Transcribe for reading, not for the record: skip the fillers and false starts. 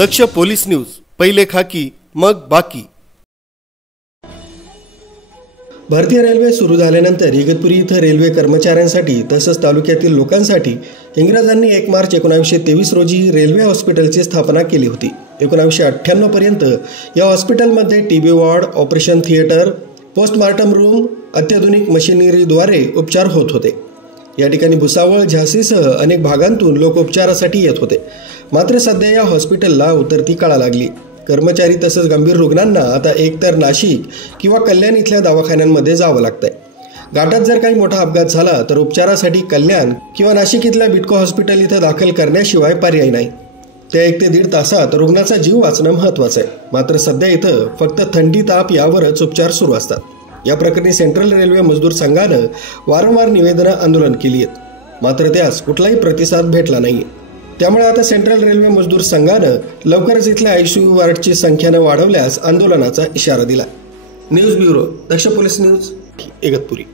दक्ष police news, पहिले खाकी मग बाकी। भारतीय रेल्वे सुरू झाल्यानंतर इगतपुरी इथं रेल्वे कर्मचाऱ्यांसाठी तसंच तालुक्यातील लोकांसाठी इंग्रजांनी 1 मार्च 1923 रोजी रेल्वे हॉस्पिटलची स्थापना केली होती। 1998 पर्यंत या हॉस्पिटलमध्ये TB ward, operation theatre, postmortem room, अत्याधुनिक मशिनरीद्वारे उपचार होत होते। या ठिकाणी भुसावळ, झाशीसह अनेक भागांतून लोक उपचारासाठी येत होते। मात्र सध्या या हॉस्पिटलला उतरती कळा लागली। कर्मचारी तसंच गंभीर रुग्णांना आता एकतर नाशिक किंवा कल्याण इथल्या दवाखान्यांमध्ये जावं लागतंय। घाटात जर काही मोठा अपघात झाला तर उपचारासाठी कल्याण किंवा नाशिक इथल्या बिटको हॉस्पिटल इथं दाखल करण्याशिवाय पर्याय नाही। त्या 1 ते 1.5 तासात रुग्णाचा जीव वाचणं महत्त्वाचं आहे। मात्र सध्या इथं फक्त थंडी, ताप यावरच उपचार सुरू असतात। या प्रकरणी सेंट्रल रेल्वे मजदूर संघानं वारंवार निवेदनं, आंदोलन केली आहेत, मात्र त्यास कुठलाही प्रतिसाद भेटला नाही। त्यामुळे आता सेंट्रल रेल्वे मजदूर संघानं लवकरच इथल्या ICU वॉर्डची संख्यानं वाढवल्यास आंदोलनाचा इशारा दिला। न्यूज ब्युरो, दक्ष पोलीस न्यूज, इगतपुरी।